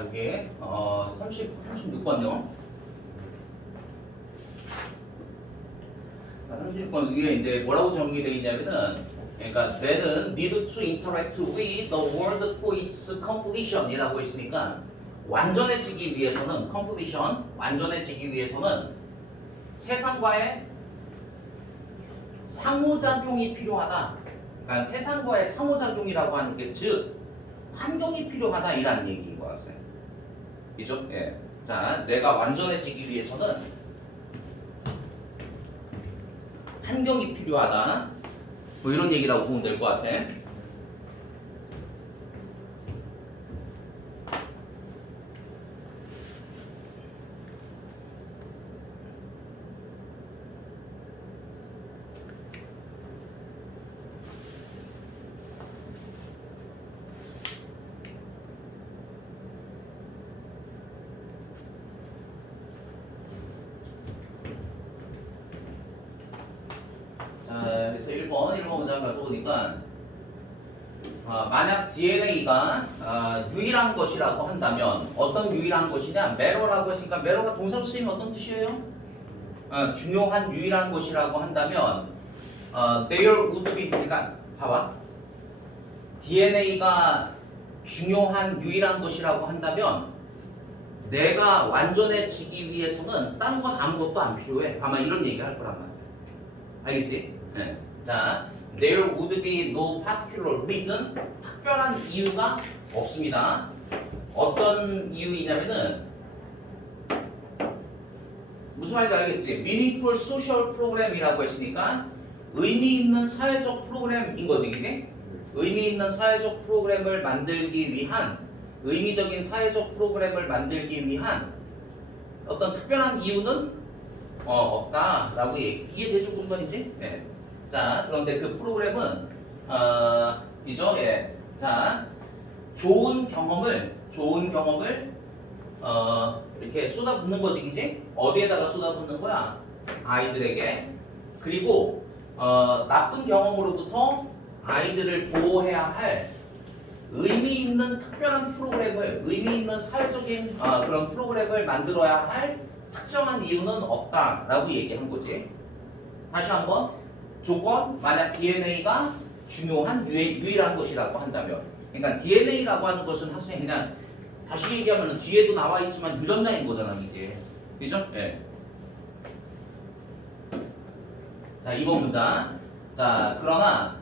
여기 36번요. 36번 위에 이제 뭐라고 정리되어 있냐면은, 그러니까 they는 need to interact with the world for its completion이라고 했으니까 완전해지기 위해서는 completion, 완전해지기 위해서는 세상과의 상호작용이 필요하다. 그러니까 세상과의 상호작용이라고 하는 게 즉 환경이 필요하다 이란 얘기인 것 같아요. 그죠? 예. 자, 내가 완전해지기 위해서는 환경이 필요하다. 뭐 이런 얘기라고 보면 될 것 같아. 자, 그래서 1번 문장 가서 보니까 만약 DNA가 유일한 것이라고 한다면 어떤 유일한 것이냐? 매러라고 했으니까 매러가 동사로 쓰이면 어떤 뜻이에요? 중요한 유일한 것이라고 한다면 there would be 그러니까 봐봐. DNA가 중요한 유일한 것이라고 한다면 내가 완전해지기 위해서는 다른 것 아무것도 안 필요해. 아마 이런 얘기 할 거란 말이야. 알겠지? 네. 자, there would be no particular reason. 특별한 이유가 없습니다. 어떤 이유이냐면은 무슨 말인지 알겠지? meaningful social program이라고 했으니까 의미 있는 사회적 프로그램인 거지, 그지? 의미 있는 사회적 프로그램을 만들기 위한 의미적인 사회적 프로그램을 만들기 위한 어떤 특별한 이유는 없다라고 이해되죠, 무슨 말인지? 네. 자, 그런데 그 프로그램은 이죠, 예. 자, 좋은 경험을 이렇게 쏟아붓는 거지, 그지? 어디에다가 쏟아붓는 거야? 아이들에게. 그리고 나쁜 경험으로부터 아이들을 보호해야 할 의미 있는 특별한 프로그램을, 의미 있는 사회적인 그런 프로그램을 만들어야 할 특정한 이유는 없다라고 얘기한 거지. 다시 한번 조건, 만약 DNA가 중요한 유일한 것이라고 한다면, 그러니까 DNA라고 하는 것은 학생이 그냥 다시 얘기하면 뒤에도 나와 있지만 유전자인 거잖아, 이제. 그죠? 예. 자, 2번 문장. 그러나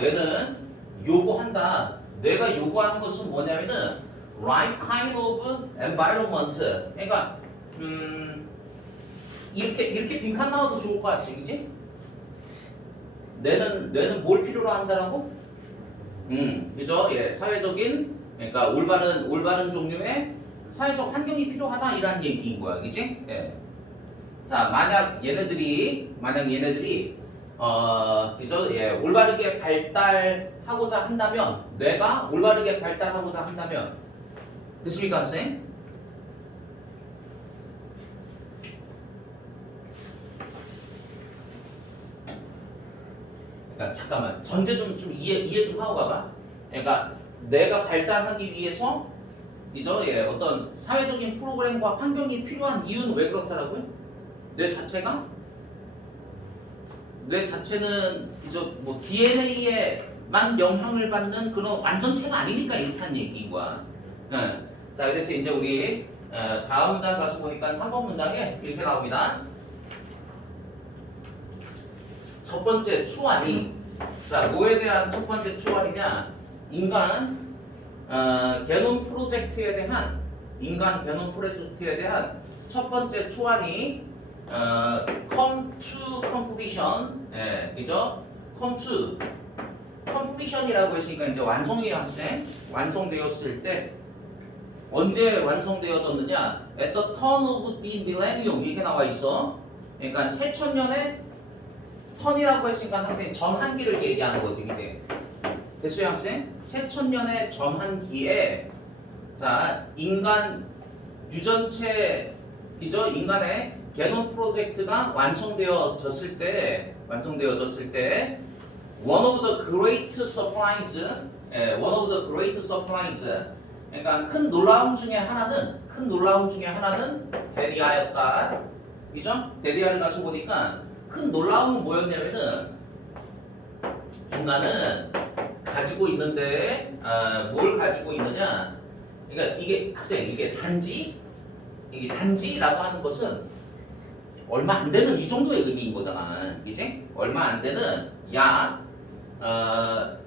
뇌는 요구한다. 뇌가 요구하는 것은 뭐냐면은 right kind of environment. 그러니까 이렇게 빈칸 나와도 좋을 것 같지, 그지? 뇌는 뭘 필요로 한다라고? 그죠? 예, 사회적인, 그러니까 올바른 종류의 사회적 환경이 필요하다 이란 얘기인 거야, 그지? 예. 자, 만약 얘네들이 그죠? 예, 올바르게 발달하고자 한다면, 뇌가 올바르게 발달하고자 한다면, 됐습니까, 학생? 그러니까 잠깐만, 전제 좀 이해 좀 하고 가봐. 그러니까 내가 발달하기 위해서 이죠? 예, 어떤 사회적인 프로그램과 환경이 필요한 이유는 왜 그렇다라고요? 뇌 자체는 이죠, 뭐 DNA에만 영향을 받는 그런 완전체가 아니니까 이렇다는 얘기인 거야. 자, 그래서 이제 우리 다음 문장 가서 보니까 3번 문장에 이렇게 나옵니다. 첫 번째 초안이, 자, 뭐에 대한 첫 번째 초안이냐? 인간 개놈 프로젝트에 대한 첫 번째 초안이 come to completion, 예, 그죠? come to completion이라고 했으니까 이제 완성이에요, 학생. 완성되었을 때 언제 완성되어졌느냐? at the turn of the millennium 이렇게 나와 있어. 그러니까 새천년의 턴이라고 했으니까 학생 전환기를 얘기하는 거지, 그지? 됐어요, 학생? 새천년의 전환기에 자, 인간 유전체, 그죠? 인간의 게놈 프로젝트가 완성되어졌을 때 one of the great surprise, 그러니까 큰 놀라움 중에 하나는 데디아였다. 그죠? 데디아를 가서 보니까 큰 놀라움은 뭐였냐면은 인간은 가지고 있는데 뭘 가지고 있느냐? 그러니까 이게 학생 이게 단지라고 하는 것은 얼마 안 되는 이 정도의 의미인 거잖아. 이제 얼마 안 되는 약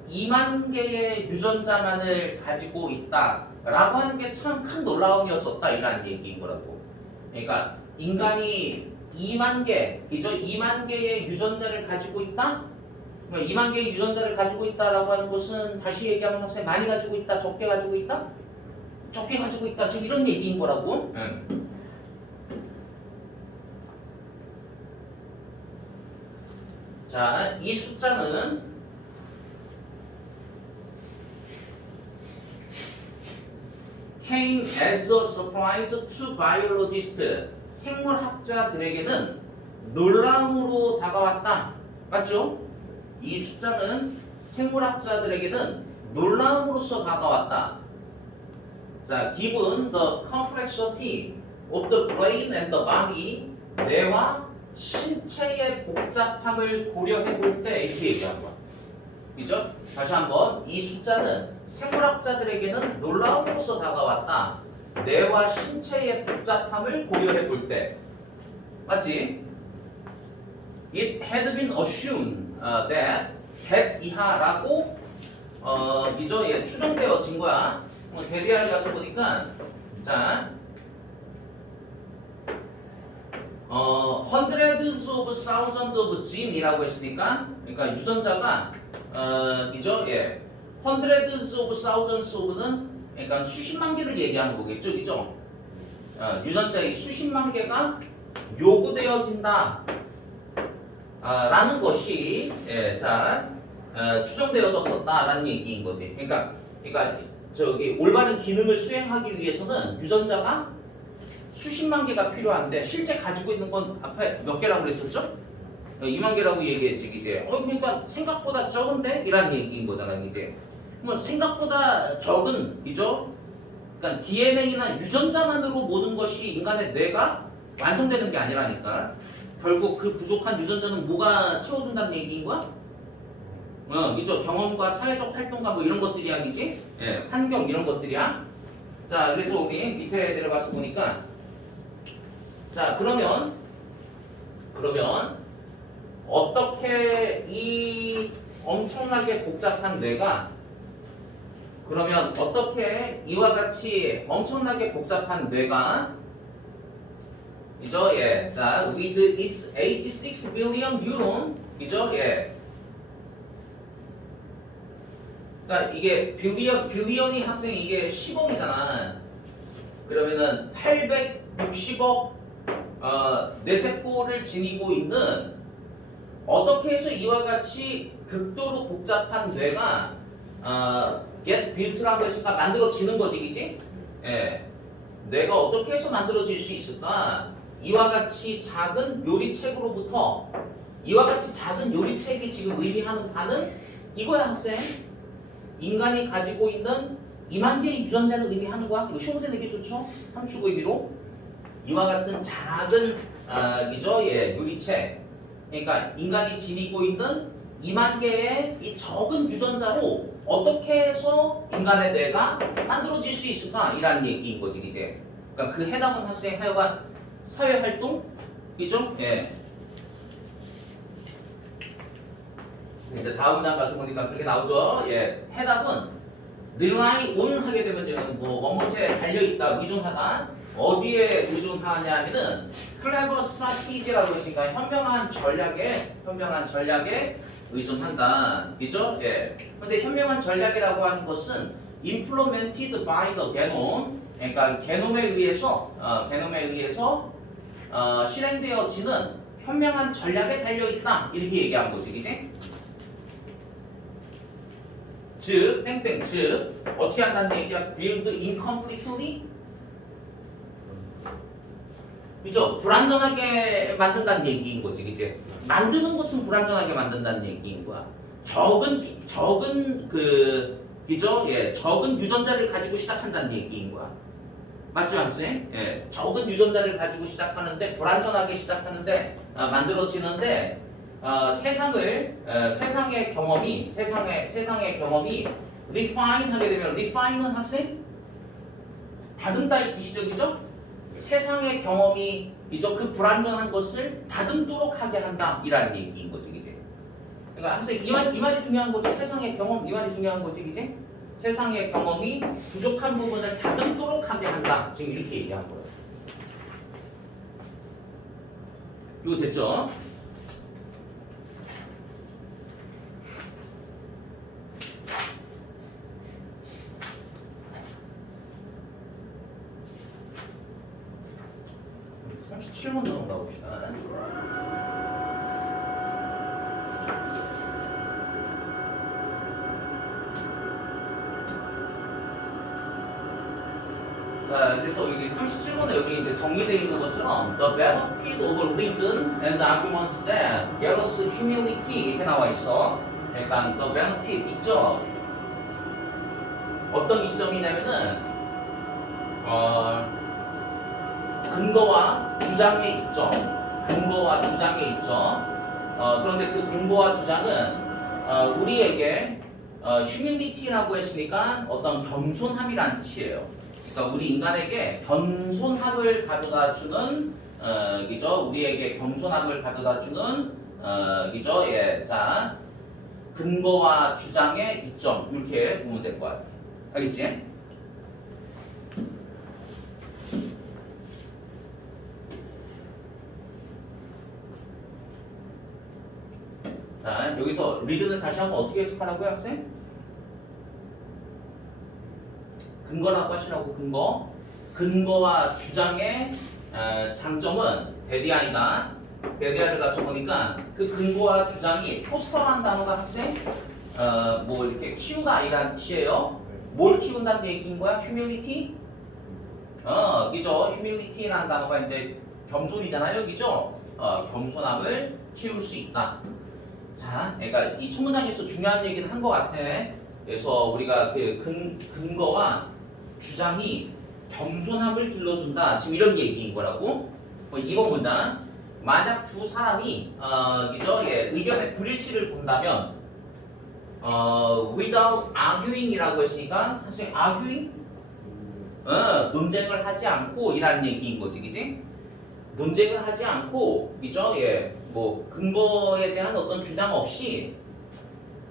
2만 개의 유전자만을 가지고 있다라고 하는 게 참 큰 놀라움이었었다 이라는 얘기인 거라고. 그러니까 인간이 2만 개, 그죠? 2만 개의 유전자를 가지고 있다? 그러니까 2만 개의 유전자를 가지고 있다라고 하는 것은 다시 얘기하면 학생 많이 가지고 있다, 적게 가지고 있다? 적게 가지고 있다. 지금 이런 얘기인 거라고. 자, 이 숫자는 came as a surprise to biologists. 생물학자들에게는 놀라움으로 다가왔다. 맞죠? 이 숫자는 생물학자들에게는 놀라움으로서 다가왔다. 자, given the complexity of the brain and the body, 뇌와 신체의 복잡함을 고려해 볼 때 이렇게 얘기한 거야. 그죠? 다시 한번 이 숫자는 생물학자들에게는 놀라움으로서 다가왔다. 뇌와 신체의 복잡함을 고려해 볼 때. 맞지? It had been assumed that 이하라고 미저 예, 추정되어진 거야. 데디아를 가서 보니까 자 hundreds of thousands of gene이라고 했으니까 그러니까 유전자가 이죠 예 hundreds of thousands of는 그러니까 수십만 개를 얘기하는 거겠죠, 그죠? 유전자의 수십만 개가 요구되어진다 라는 것이 예, 자 추정되어졌었다라는 얘기인 거지. 그러니까 저기 올바른 기능을 수행하기 위해서는 유전자가 수십만 개가 필요한데 실제 가지고 있는 건 앞에 몇 개라고 그랬었죠? 2만 개라고 얘기했지 이제. 그러니까 생각보다 적은데? 이란 얘기인 거잖아 이제. 뭐 생각보다 적은 이죠? 그러니까 DNA나 유전자만으로 모든 것이 인간의 뇌가 완성되는 게 아니라니까. 결국 그 부족한 유전자는 뭐가 채워준다는 얘기인 거야? 그죠? 경험과 사회적 활동과 뭐 이런 것들이야, 그지? 예, 환경 이런 것들이야. 자, 그래서 우리 밑에 내려가서 보니까, 자, 그러면 어떻게 이 엄청나게 복잡한 뇌가, 그러면 어떻게 이와 같이 엄청나게 복잡한 뇌가, 그죠? 예, 자, with its 86 billion neuron, 그죠? 예. 그러니까 이게 빌리언이 학생 이게 10억이잖아. 그러면은 860억 뇌세포를 지니고 있는 어떻게 해서 이와 같이 극도로 복잡한 뇌가 get built라고 했을까 만들어지는 거지, 그지? 예. 뇌가 어떻게 해서 만들어질 수 있을까? 이와 같이 작은 요리책으로부터 이와 같이 작은 요리책이 지금 의미하는 바는 이거야, 학생. 인간이 가지고 있는 2만 개의 유전자를 의미하는 거야. 이거 시험 문제 내기 좋죠? 함축 의미로 이와 같은 작은 그죠? 예, 유리체. 그러니까 인간이 지니고 있는 2만 개의 이 적은 유전자로 어떻게 해서 인간의 뇌가 만들어질 수 있을까? 이라는 얘기인 거지, 이제. 그러니까 그 해당은 학생 하여간 사회 활동, 그죠? 예. 이제 다음 장 가서 보니까 그렇게 나오죠. 예, 해답은 rely on 하게 되면 뭐 원문에 달려 있다, 의존하다. 어디에 의존하냐면은 clever strategy라고 했으니까 현명한 전략에 의존한다, 그죠? 예. 근데 현명한 전략이라고 하는 것은 implemented by the genome, 그러니까 게놈에 의해서 실행되어지는 현명한 전략에 달려 있다 이렇게 얘기한 거지, 이제. 즉, 땡땡, 즉 어떻게 한다는 얘기야? build incompletely, 그죠? 불완전하게 만든다는 얘기인 거지, 이제. 만드는 것은 불완전하게 만든다는 얘기인 거야. 적은 그 그죠? 예, 적은 유전자를 가지고 시작한다는 얘기인 거야. 맞죠, 학생? 예, 적은 유전자를 가지고 시작하는데 불완전하게 시작하는데 만들어지는데 세상의 경험이 refine 하게 되면 refine은 학생 다듬다 이 뜻이죠, 그죠? 세상의 경험이 그죠? 그 불완전한 것을 다듬도록 하게 한다 이라는 얘기인 거지, 이제. 그러니까 학생 이 말이 중요한 거죠. 세상의 경험 이 말이 중요한 거지, 이제. 세상의 경험이 부족한 부분을 다듬도록 하게 한다. 지금 이렇게 얘기한 거예요. 이거 됐죠? 음, 37번 넘어가 봅시다. 자, 그래서 여기 37번에 여기 이제 정리되어 있는 것처럼 the battlefield over reason and arguments that give us humility 이렇게 나와 있어. 그러니까 the battlefield 있죠. 어떤 이점이냐면은 근거와 주장의 이점, 근거와 주장의 이점. 그런데 그 근거와 주장은 우리에게 humility라고 했으니까 어떤 겸손함이라는 뜻이에요. 그러니까 우리 인간에게 겸손함을 가져다주는 그죠? 우리에게 겸손함을 가져다주는 그죠? 예, 자 근거와 주장의 이점 이렇게 보면 될 것 같아요. 알겠지? 자 여기서 리즌을 다시 한번 어떻게 해석하라고요, 학생? 근거라고 하시라고. 근거와 주장의 장점은 데디아이다. 데디아를 가서 보니까 그 근거와 주장이 포스터라는 단어가 학생 뭐 이렇게 키우다 이란 뜻이에요. 뭘 키운다는 얘기인 거야? 휴밀리티? 그죠? 휴밀리티라는 단어가 이제 겸손이잖아요, 그죠? 겸손함을 키울 수 있다. 자, 그러니까 이 첫 문장에서 중요한 얘기는 한 것 같아. 그래서 우리가 그 근거와 주장이 겸손함을 길러준다. 지금 이런 얘기인 거라고. 2번 문장. 만약 두 사람이 그죠? 예, 의견의 불일치를 본다면 without arguing이라고 했으니까 사실 arguing 논쟁을 하지 않고 이라는 얘기인 거지, 그지? 논쟁을 하지 않고 그죠? 예, 뭐 근거에 대한 어떤 주장 없이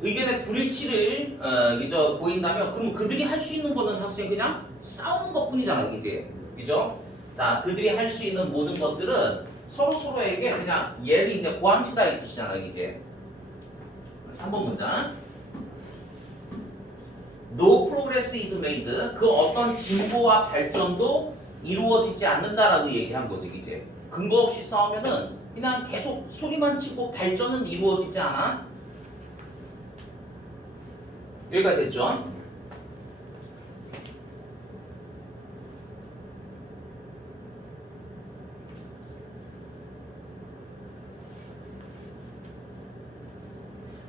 의견의 불일치를 그죠? 보인다면 그럼 그들이 할 수 있는 거는 사실 그냥 싸우는 것뿐이잖아, 이제. 그죠? 자, 그들이 할 수 있는 모든 것들은 서로에게 그냥 얘를 이제 고함치다 이 뜻이잖아, 이제. 3번 문장. No progress is made. 그 어떤 진보와 발전도 이루어지지 않는다라고 얘기한 거지, 이제. 근거 없이 싸우면은 그냥 계속 소리만 치고 발전은 이루어지지 않아. 여기가 됐죠?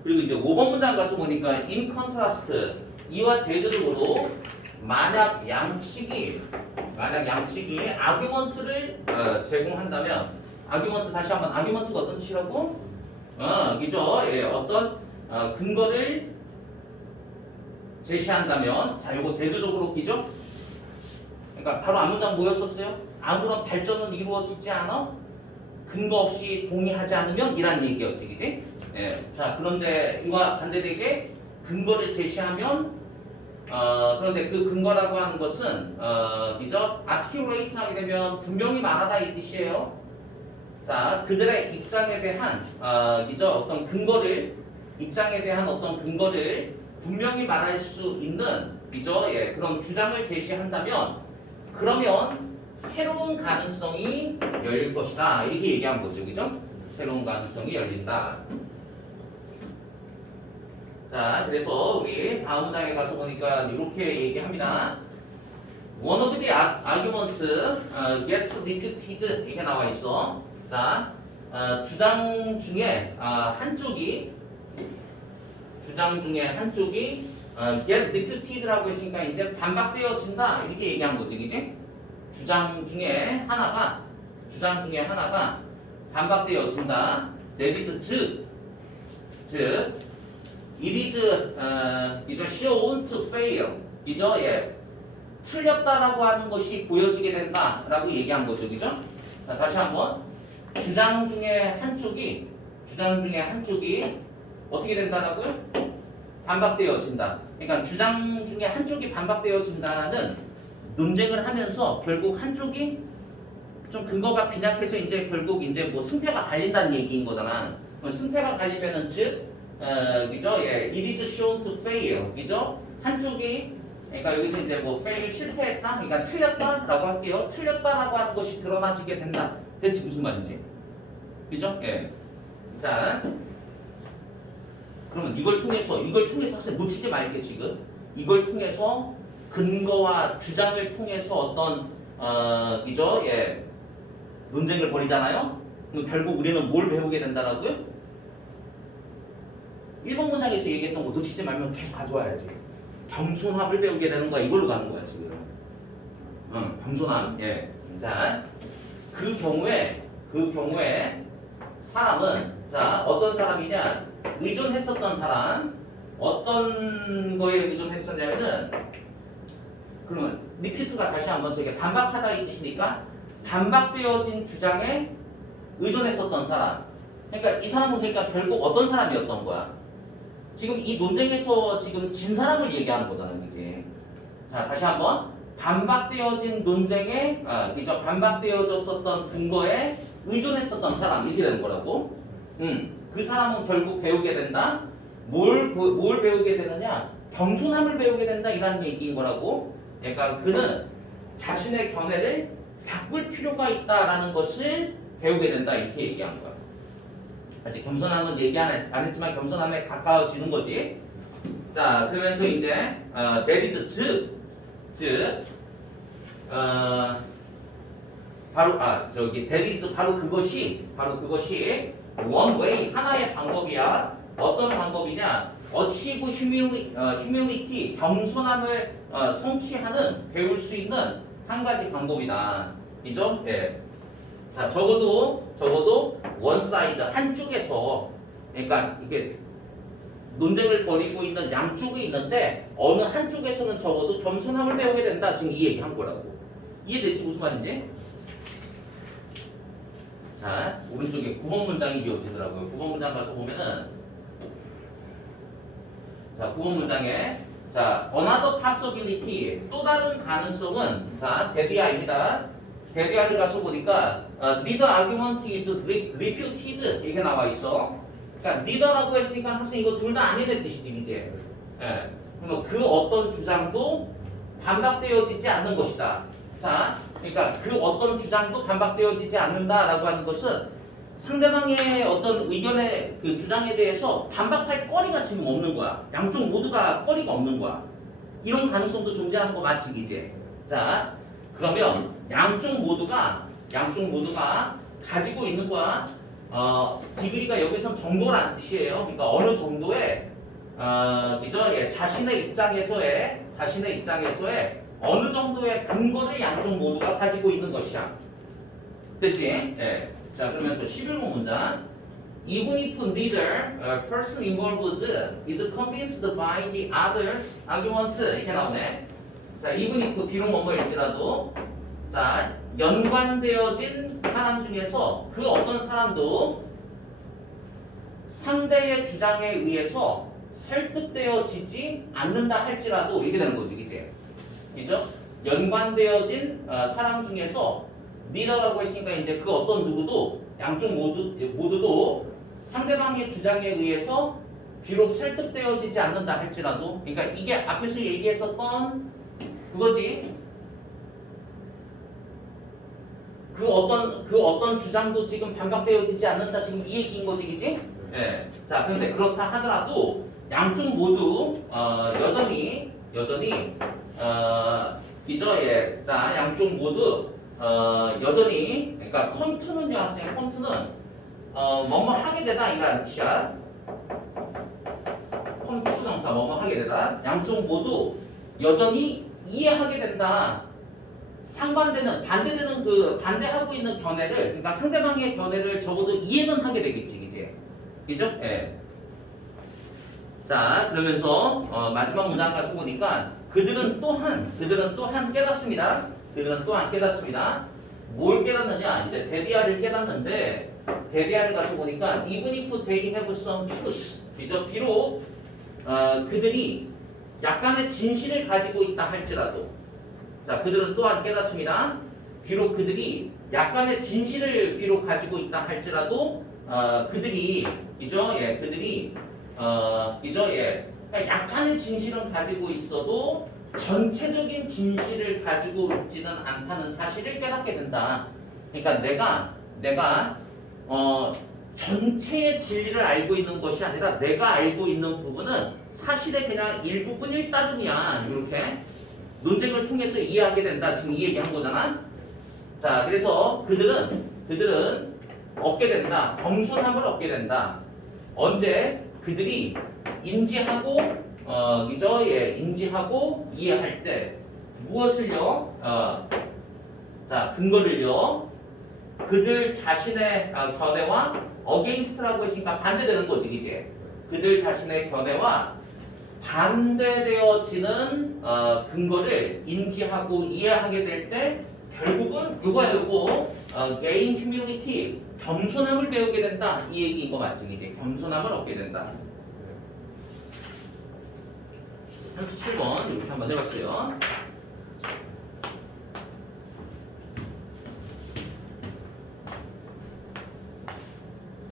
그리고 이제 5번 문장 가서 보니까 in contrast 이와 대조적으로 만약 양측이 아규먼트를 제공한다면 아규먼트 다시 한번 아규먼트가 어떤 뜻이라고? 그죠? 예, 어떤 근거를 제시한다면 자 이거 대조적으로 그죠? 그러니까 바로 앞문장 뭐였었어요? 아무런 발전은 이루어지지 않아? 근거 없이 동의하지 않으면 이란 얘기였지, 그지? 예, 자 그런데 이와 반대되게 근거를 제시하면 그런데 그 근거라고 하는 것은 그죠? articulate 하게 되면 분명히 말하다 이 뜻이에요. 자 그들의 입장에 대한 그죠? 어떤 근거를 입장에 대한 어떤 근거를 분명히 말할 수 있는 그죠? 예, 그런 주장을 제시한다면 그러면 새로운 가능성이 열릴 것이다 이렇게 얘기한 거죠, 그죠? 새로운 가능성이 열린다. 자, 그래서 우리 다음 문장에 가서 보니까 이렇게 얘기합니다. One of the arguments gets repeated 이렇게 나와 있어. 자, 주장 중에 한쪽이 get refuted라고 했으니까 이제 반박되어진다 이렇게 얘기한 거지, 그지? 주장 중에 하나가 반박되어진다. That is 즉 it is shown to fail. 그죠? 예. 틀렸다라고 하는 것이 보여지게 된다라고 얘기한 거죠, 그죠? 자, 다시 한번 주장 중에 한쪽이 어떻게 된다라고요? 반박되어진다. 그러니까 주장 중에 한쪽이 반박되어진다는 논쟁을 하면서 결국 한쪽이 좀 근거가 빈약해서 이제 결국 이제 뭐 승패가 갈린다는 얘기인 거잖아. 승패가 갈리면은 그죠? 예, it is shown to fail. 그죠? 한쪽이 그러니까 여기서 이제 뭐 fail 실패했다. 그러니까 틀렸다라고 할게요. 틀렸다라고 하는 것이 드러나지게 된다. 대체 무슨 말인지. 그죠? 예. 자. 그러면 이걸 통해서 학생 놓치지 말게 지금. 이걸 통해서 근거와 주장을 통해서 어떤 그죠? 예. 논쟁을 벌이잖아요. 그럼 결국 우리는 뭘 배우게 된다라고요? 1번 문장에서 얘기했던 거 놓치지 말면 계속 가져와야지. 겸손함을 배우게 되는 거야. 이걸로 가는 거야 지금. 겸손함. 예. 자, 그 경우에 사람은 자 어떤 사람이냐? 의존했었던 사람 어떤 거에 의존했었냐면은 그러면 리피트가 다시 한번 저게 반박하다 이 뜻이니까 반박되어진 주장에 의존했었던 사람. 그러니까 이 사람은 그러니까 결국 어떤 사람이었던 거야? 지금 이 논쟁에서 지금 진 사람을 얘기하는 거잖아요, 이제. 자, 다시 한번 반박되어진 논쟁에 그죠? 반박되어졌었던 근거에 의존했었던 사람 이렇게 되는 거라고. 그 사람은 결국 배우게 된다. 뭘 배우게 되느냐? 겸손함을 배우게 된다 이라는 얘기인 거라고. 그러니까 그는 자신의 견해를 바꿀 필요가 있다라는 것을 배우게 된다 이렇게 얘기한 거야. 아직 겸손함은 얘기 안 했지만 겸손함에 가까워지는 거지. 자, 그러면서 이제 that is that is 바로 그것이 one way 하나의 방법이야. 어떤 방법이냐? achieve humility 겸손함을 성취하는 배울 수 있는 한 가지 방법이다. 이죠? 예. 자, 적어도 one side 한쪽에서 그러니까 이게 논쟁을 벌이고 있는 양쪽이 있는데 어느 한쪽에서는 적어도 겸손함을 배우게 된다. 지금 이 얘기한 거라고. 이해됐지 무슨 말인지? 자, 오른쪽에 9번 문장이 이어지더라고요. 9번 문장 가서 보면은 자, 9번 문장에 자, another possibility 또 다른 가능성은 자, 데디아입니다. 데디아를 가서 보니까 neither argument is refuted 이렇게 나와 있어. 그러니까 neither라고 했으니까 학생 이거 둘 다 아니란 뜻이지 이제. 예. 그럼 그 어떤 주장도 반박되어지지 않는 것이다. 자, 그러니까 그 어떤 주장도 반박되어지지 않는다라고 하는 것은 상대방의 어떤 의견의 그 주장에 대해서 반박할 거리가 지금 없는 거야. 양쪽 모두가 거리가 없는 거야. 이런 가능성도 존재하는 거 맞지 이제. 자, 그러면 양쪽 모두가 가지고 있는 거야. 디그리가 여기선 정도라는 뜻이에요. 그러니까 어느 정도의 그죠? 예, 자신의 입장에서의 어느 정도의 근거를 양쪽 모두가 가지고 있는 것이야. 됐지? 예. 자, 그러면서 11번 문장. Even if neither person involved is convinced by the other's argument 이렇게 나오네. 자, even if 비록 뭐뭐일지라도 자, 연관되어진 사람 중에서 그 어떤 사람도 상대의 주장에 의해서 설득되어지지 않는다 할지라도 이렇게 되는 거지, 이제. 그죠? 연관되어진 사람 중에서 리더라고 했으니까 이제 그 어떤 누구도 양쪽 모두도 상대방의 주장에 의해서 비록 설득되어지지 않는다 할지라도 그러니까 이게 앞에서 얘기했었던 그거지. 그 어떤 주장도 지금 반박되어지지 않는다 지금 이 얘기인 거지, 그지? 예. 자, 그런데 그렇다 하더라도 양쪽 모두 여전히 이죠? 예. 자, 양쪽 모두 여전히 그러니까 컨트는요 학생 뭐뭐 하게 되다 이라는 뜻이야. 컨트 동사 자, 뭐뭐 하게 되다. 양쪽 모두 여전히 이해하게 된다. 상반되는 반대되는 그 반대하고 있는 견해를 그러니까 상대방의 견해를 적어도 이해는 하게 되겠지, 이제. 그죠? 예. 자, 그러면서 마지막 문장 가서 보니까 그들은 또한 깨닫습니다. 그들은 또한 깨닫습니다. 뭘 깨닫느냐? 이제 데비아를 깨닫는데 데비아를 가서 보니까 even if they have some truth, 그죠? 비록 그들이 약간의 진실을 가지고 있다 할지라도, 자, 그들은 또한 깨닫습니다. 비록 그들이 약간의 진실을 비록 가지고 있다 할지라도 그들이 그죠? 예, 그들이 그죠? 예, 그러니까 약간의 진실은 가지고 있어도 전체적인 진실을 가지고 있지는 않다는 사실을 깨닫게 된다. 그러니까 내가 전체의 진리를 알고 있는 것이 아니라 내가 알고 있는 부분은 사실의 그냥 일부분일 따름이야. 이렇게 논쟁을 통해서 이해하게 된다. 지금 이 얘기한 거잖아. 자, 그래서 그들은 얻게 된다. 겸손함을 얻게 된다. 언제? 그들이 인지하고 그죠? 예, 인지하고 이해할 때 무엇을요? 자, 근거를요. 그들 자신의 견해와 against라고 했으니까 반대되는 거지, 이제. 그들 자신의 견해와 반대되어지는 근거를 인지하고 이해하게 될 때 결국은 요거 gain humility, 겸손함을 배우게 된다. 이 얘기인 거 맞지, 이제. 겸손함을 얻게 된다. 37번 이렇게 한번 해봤어요.